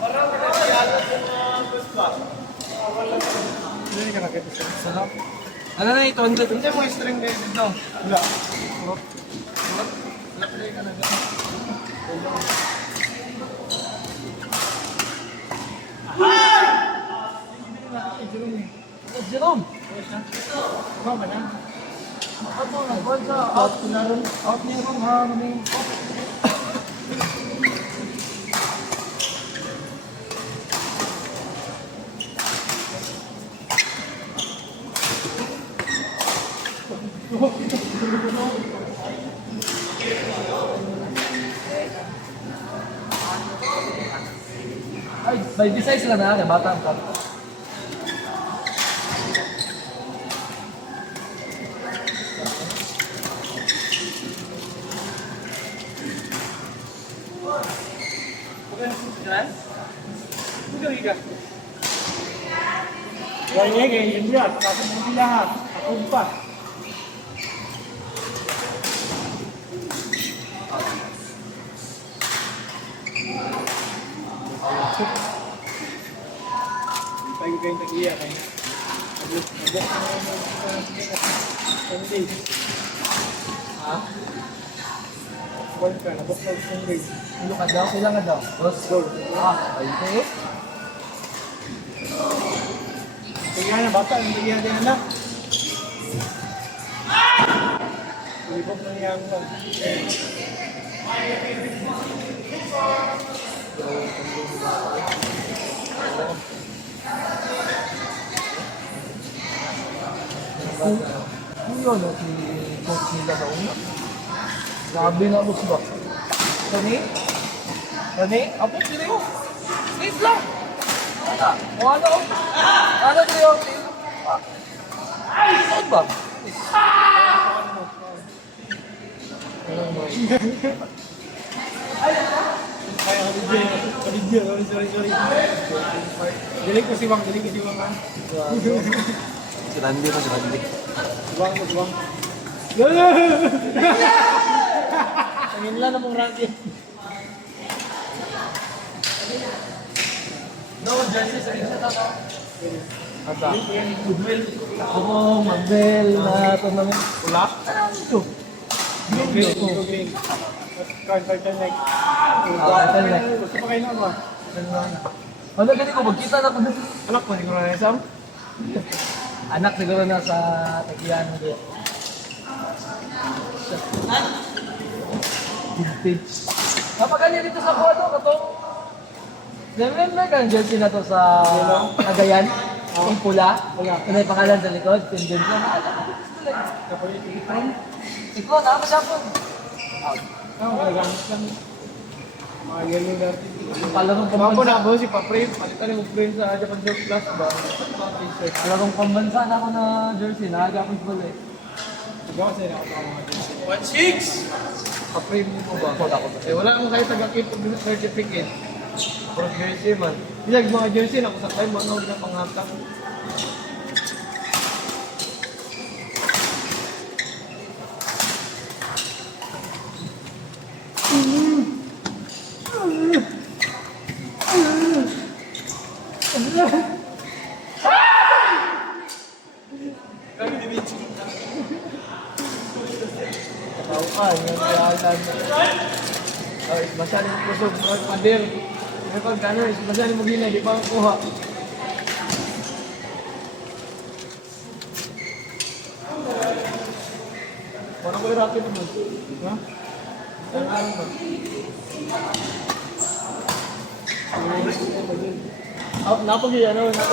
Parang nagsiyalat yung mga gusto. Hindi ka nakita siya. Sarap. Ano na ito? Hindi mo string guys dito. Wala. Play ka na dito. Jerome! Ikaw ba na? Ano na? Bansa out na rin. Out niya rin ha. Ay, by design sila na. Bata ang kap. Gaya kayak hindi at tapos hindi lahat. Ako pa. Tayo kayo nag-iya kayo. Nabok na days. Ha? One ka, nabok na 10 days. Ano ka daw? Kailan ka daw? Let's go. Ah, okay. Kaya na bata, hindi yan din anak. Ibig na niyang Kung yun, si coach nila sa una. Grabe na boss ba? Kani? Kani? Apo, sino? Please lang! Ano? Ano sa'yo? Ay! Saan ba? kaya kaligyan, sorry. Galing ko si Wang. Si Randy pa, si Randy. Wang. Tingin lang namang ranking. No, jersey sa isa tato. Ata. Goodwill. Ako, Mabel, na ito naman. Wala? Ano ito? Green. Carton neck. Carton neck. Gusto pa kayo na ba? Ano ganito ko, magkita na ko na. Anak mo, siguro na isang? Anak siguro na sa Tagian mo. Vintage. Napaganda dito sa Buado, katong remember kang jersey na to sa Cagayan? Yung pula? Wala. Ano yung pangalan sa likod? Tendency na alam ko dito lang. Ikaw, nakakasya po. Magagamit lang. Mga yellow natin. Palarong Kumampo pambansa. na ako si Pa-Frame. Palitan mo frame sa Japan Joke Plus ba? T-shirt. Palarong pambansa na ako na jersey. Nakagapon ko ulit. Gawa sa'yo na ako sa mga jersey. 1-6! Pa-frame mo ba? Eh wala akong kahit taga-keep of certificate. Pero jersey man. Bilag mga jersey na kung sa time, mga huwag na panghatak. Tauan, yung kayalan. Ay, masyadong kusog, mga pader. May pagkano, masyadong mo gina, di pa ang kuha. Parang ko i-rocket mo. Ha? Napag-i, damage na din.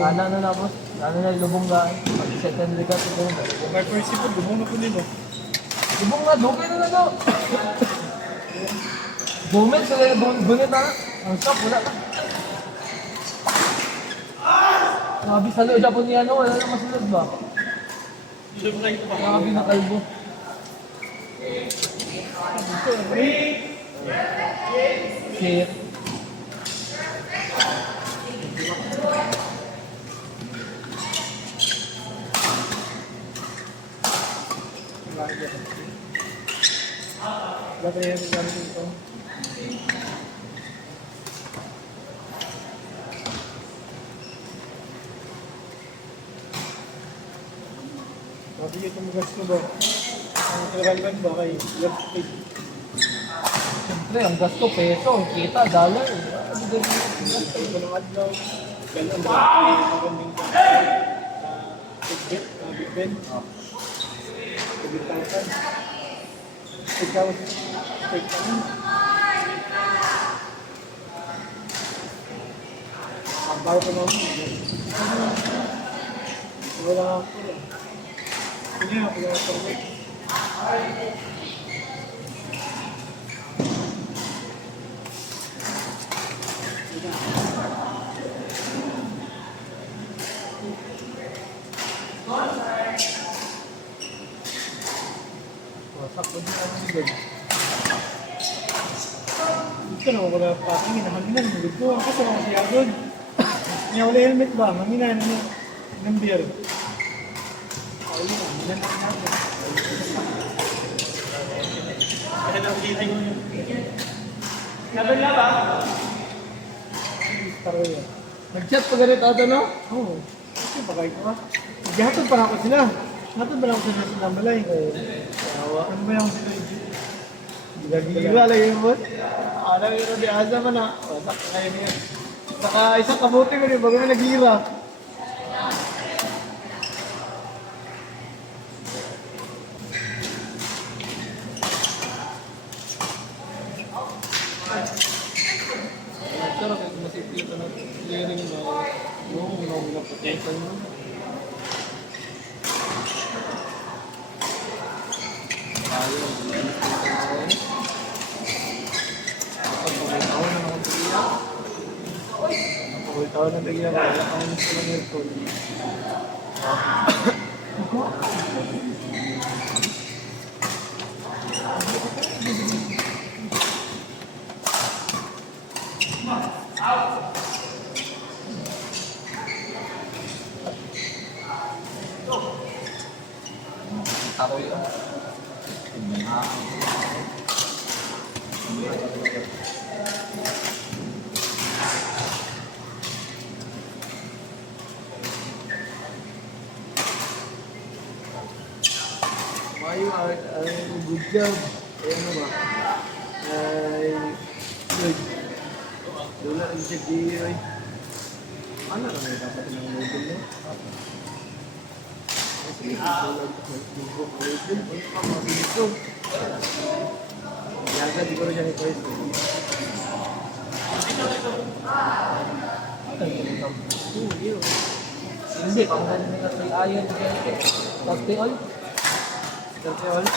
Ano na boss? Ano na lubong na? Pag-second liga siguro. May principle, gumawa na po nilo. Lubong na, dukay na daw. Bumet, sila bunit na. Ang stop, wala na. Grabe sa loob, Japon niya, no? Wala na masunod ba? Grabe na kalbo. Shit. Wala pa yan yung gamit ito. Sabi niyo itong gas ko ba? Ang kailangan ba kay left stick? Siyempre, ang gasto, peso, ang kita, dollar. Ano din mo? Ay, ko ng adlaw. Ganun ba? Magandang Big Ben. Big Ben. Big Ben. Ikaw, straight ka nun. Ang bago ko naman. Wala nga ako. Hindi nga, wala nga ako. Wasak ko din ang ligod. Ito na, wala pa. Ang hinahanginan, magod ko. Ang kaso lang siya agad. Niya, wala helmet ba? Manginan ng beer. Ay, manginan na natin. Kaya lang, hindi mo yun. Naban na ba? Taro yan. Nag-chat pa ganit ata, no? Oo. Kasi bagay ko ha. Naghahatod pa ako sila. Hatod ba lang ako sila sa Lambalay? Tawa. Ano ba yung sila? Gagila lang yung boss. Alam yun di asa man ha. Wasak ka kayo niya. Saka isang kabuti ko rin bago na nag-ira. Sarap yung masipit na clearing na yung naputesan mo. Ayun, pagpapitaw na naman sa iya. Pagkakitaw na bigyan ko. Wala kang gusto ng aircon. Taro yun. Mayo, good job. Ay ano ba? Ay, good. Wala ang check di ay. Ano na may dapat ng model no? Kasi wala yung model. Ano ka mabilis ko? Yaga, di ko rin siya ni Chris. Hindi, pang ganun nga sa ayon. Pagti oil. Dati all.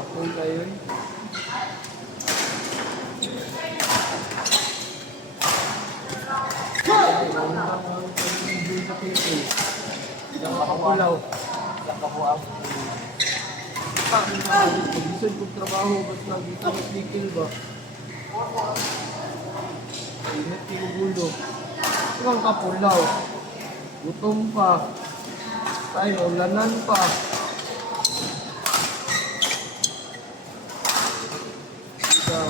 Apple kayo eh. Yang makapulaw. Yang kapuang. Pag-isod kong trabaho, basta dito mag-nickel ba? Ingat yung gulo. Ito ang kapulaw. Gutom pa. Tayo, ulanan pa. Ikaw.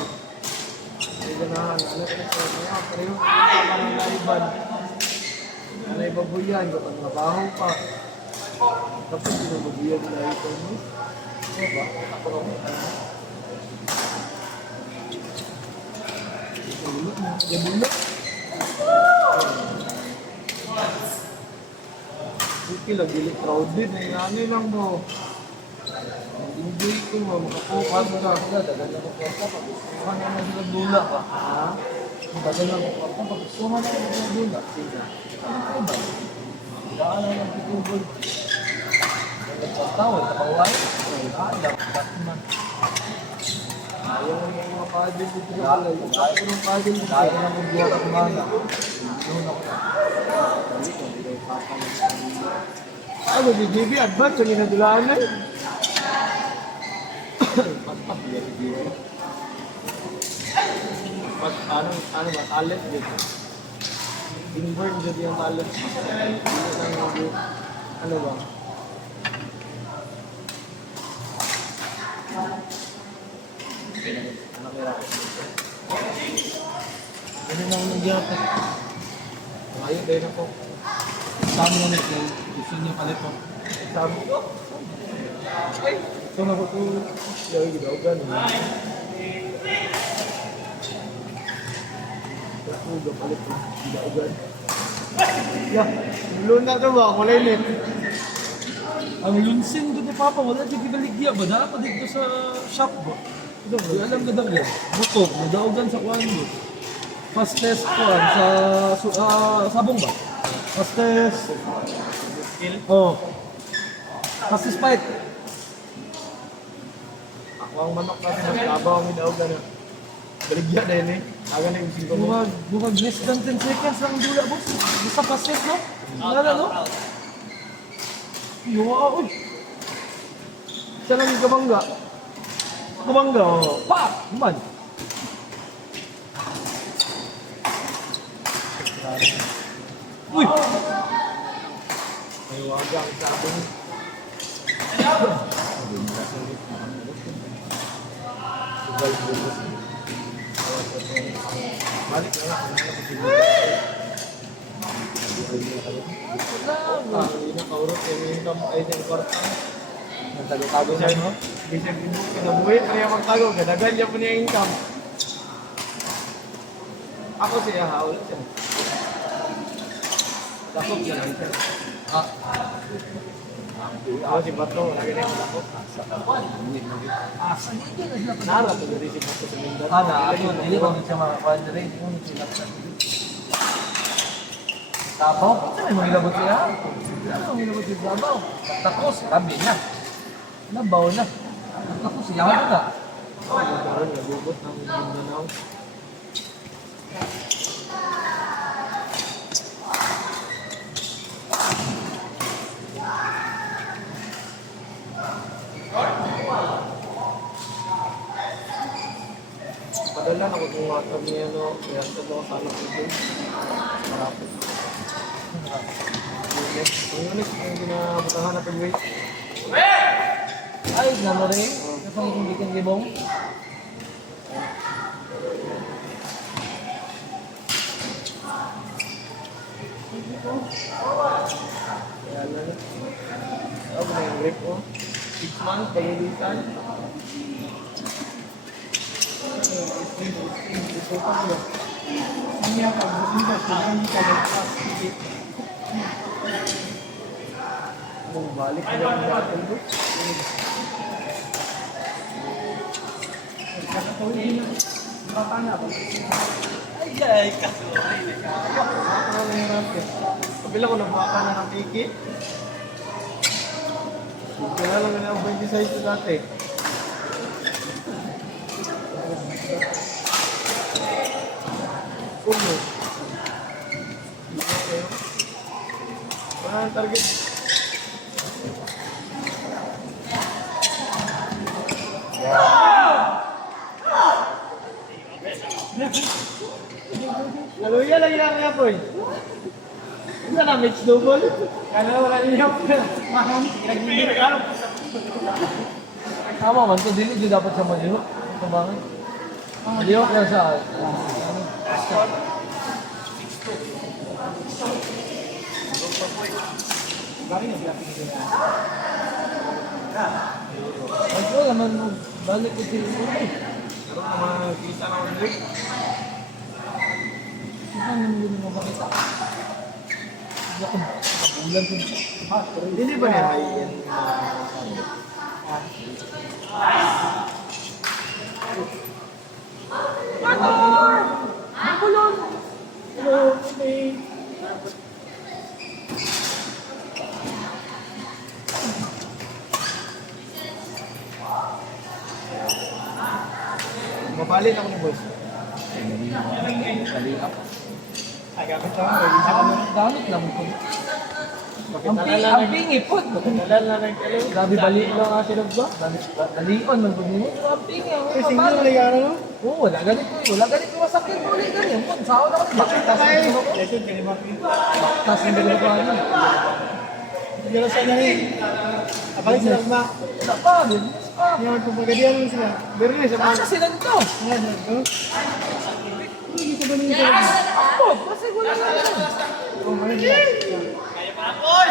Ay ganahan. Alam ko sa mga pareho. Tama ng laiban. Anay babuyan. Kapag nabaho pa. Tapos sinababuyan na ito mo. Ano ba? Ako lang. Bulot mo. Yung bulot. Sige lang, gili crowded. Nangyari lang mo. Enjoy ko mo, makapokas ka. Dagan na ko kwarta. Pag-usuhan na lang sila bula ka. Ha? Dagan na ko kwarta. Pag-usuhan na lang sila bula. Ano ba? Daan na lang pitubol. Nagpagtawad, kapaway. Dapat man. Ayaw mo yung mga paddle dito sa balay. Tapos yung paddle dito. Lagi na magbuhat ang mana. Noon ako na. Ano, di JB, advance yung inadulaan na eh. Ano ba, talent dito. Inborn dito yung talent. Ano ba? Ano na ako nagyata? Ayun, dahil ako. Sabi na nito, gusto niyo palit ko. Sabi ko. Ay, ito na ko ito. Yung ginawagan. Ito, palit ko. Ginawagan. Ya, luna ito ba? Kulay ulit. Ang lunsin ko ni Papa, wala di gibaligya ba? Dala pa dito sa shop ba? Ito, di alam ka daw yan. Bukog, nadaugan sa kuhan mo. Fastest kuhan sa sabong ba? Fastest. Oh. Fastest fight. Ako ang manok kasi nagkabaw ang ginawagan. Baligya na yun eh. Aga na yung singko mo. Bukag less than 10 seconds lang ang dula, boss. Basta fastest, no? Wala, no? Yo, uy. Siya lang yung kabangga. Kumangga, oh. Pa! Man. Uy! May wagang sabong. Sugal po. Balik na lang. Hindi na kaurot. Yung income ay yung kwartang. Nagtago-tago siya, no? Bisag kinabuhi. Kaya magtago. Gadagan niya po niya yung income. Ako siya ha. Ulit siya. Dakot siya lang siya. Ah. Ako si Bato. Lagi na yung dakot. Ah, sa hindi na sila Nara to diri si Bato sa Mindanao. Ana, ayun, hindi ko siya makakuha na rin. Yung sila sa Tabaw, saan may magilabot siya? Ano magilabot siya sa Tabaw? Takos, tabi na. Nabaw na. Takos, siya na. Karon nagugot ng Mindanao. Padala na kung mga kami ano, kaya ito ko sa anak ko din. Marapit. Ang ulit, yung ginabutahan na pag-wait. Ay, namo rin. Kapag hindi kang libong. Kaya na na. Ako na yung grip ko. 6 months, pag-ulitan. Ito pa ko. Hindi ako, hindi ka, hindi ka nagpasikip. Kung balik na yung natin doon. Kakatawin na. Baka na ba? Ay, kaso. Baka na yung natin. Kabila ko nabaka na ng tiki. Kaya lang na ang 20 size ko dati. Uno. Wala ang target. Naluya lang yung nga po eh. Ano na, mix double? Ano wala niyo? Mahal. Tama man, ito dili dapat sa malihok. Ito ba? Malihok lang sa... Ay, ko naman balik ko sila. Pero naman kita naman din. Saan naman yun mo makita? Bulan ko. Hindi ba niya yan? Hello, okay. Balik ako ni boss. Dali up. Ay, gamit lang ako. Isa ka mo. Gamit lang ko. Bakit Ang pingi po. Nalala na nagkalaw. Grabe balik lang nga sinag ba? Dalion man po nimo. Ang pingi. Kasi single na ligara no? Oo, wala ganit ko. Wala ganit ko masakit ko ulit ganyan. Kung saan ako baktas Ay, ko. lesson ka ni Maki. Baktas yung dalawa pa ano. Siguro sa na rin. Abalik sila ba? Wala pa, business pa. Yung pagpagadian mo sila. Pero rin sa mga. Asa sila dito? Ayan, no? Hindi ka ba nung ito? Ako, kasi wala na yan. Oh, my God.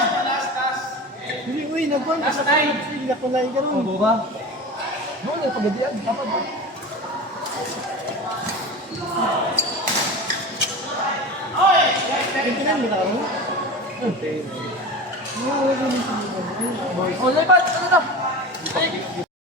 Hindi, uy, nagkuhan ka sa tayo. Hindi ako lain ka rin. Ano ba? Doon yung pagadian. Dapat ba? Pintinan mo na ako? Oo, wala naman sa mga. Oh, lipat! Ano na?